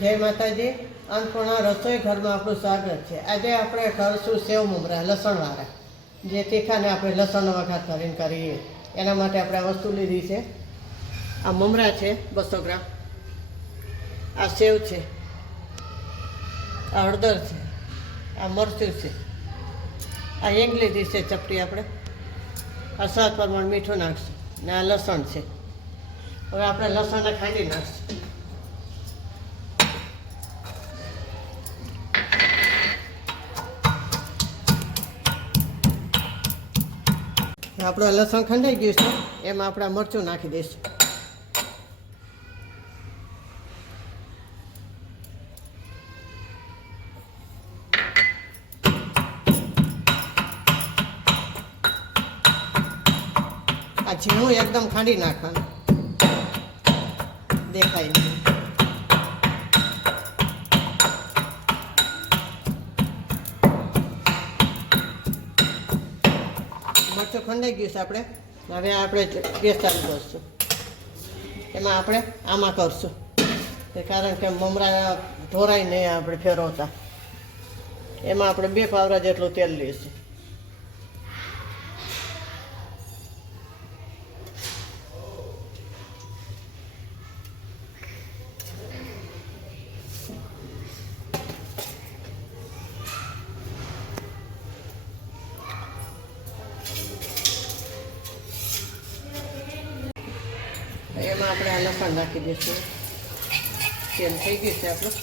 જય માતાજી, અન્નપૂર્ણા રસોઈ ઘરમાં આપણું સ્વાગત છે। આજે આપણે કરશું સેવ મમરા લસણવાળા, જે તીખાને આપણે લસણ વઘાર કરીને કરીએ। એના માટે આપણે આ વસ્તુ લીધી છે। આ મમરા છે 200 ગ્રામ, આ સેવ છે, આ હળદર છે, આ મરચું છે, આ હિંગ લીધી છે ચપટી આપણે, આ સ્વાદ પ્રમાણે મીઠું નાખશું ને આ લસણ છે। હવે આપણે લસણને ખાંડી નાખશું। આપણું લસણ ખંડાઈ ગયું છે, એમાં આપણે મરચું નાખી દઈશું। આ ઝીણું એકદમ ખાંડી નાખવાનું, દેખાય નહીં। મરચું ખંડાઈ ગયું છે આપણે। હવે આપણે ગેસ ચાલુ કરશું, એમાં આપણે આમાં કરશું, કારણ કે મમરા ઢોરાય નહીં આપણે ફેરવતા। એમાં આપણે 2 પાવડા જેટલું તેલ લઈશું। એમાં આપણે આ લસણ નાખી દઈશું। તેલ થઈ ગયું છે આપણું।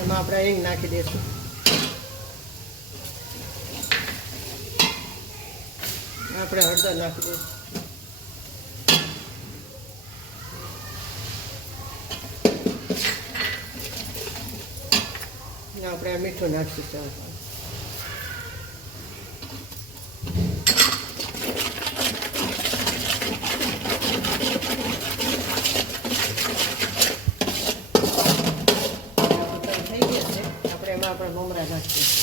એમાં આપણે હિંગ નાખી દઈશું। આપણે હળદર નાખી દઈશું। આપણે મીઠું નાખીશું। થઈ ગયા છે, આપણે એમાં આપણે મમરા નાખીશું।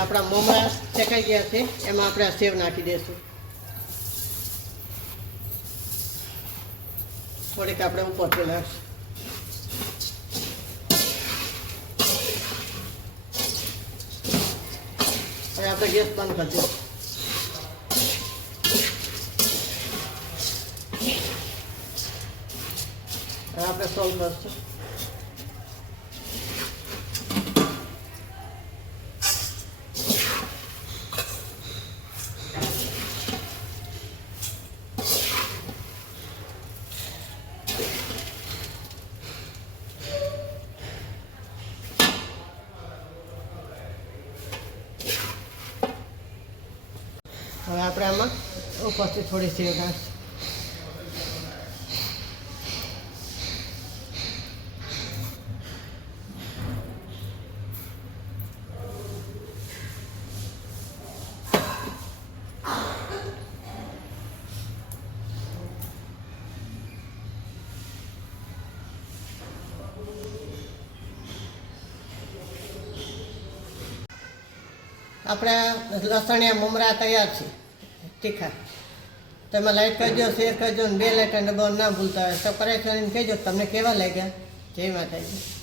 આપણા મમરા શેકાઈ ગયા છે, એમાં આપણે આ સેવ નાખી દઈશું। થોડીક આપણે ઉપરથી નાખીશું। હવે આપણે ગેસ બંધ કરી દઈશું। હવે આપણે સોલ્વ કરશું। હવે આપણે આમાં ઉપરથી થોડી સેવ નાખીશું। આપણા લસણિયા મમરા તૈયાર છે તીખા। તમે લાઈક કરજો, શેર કરજો અને 2 લાઇકન દબાવવાનું ના ભૂલતા હોય। સબસ્ક્રાઈબ કરીને કહેજો તમને કેવા લાગ્યા। જય માતાજી।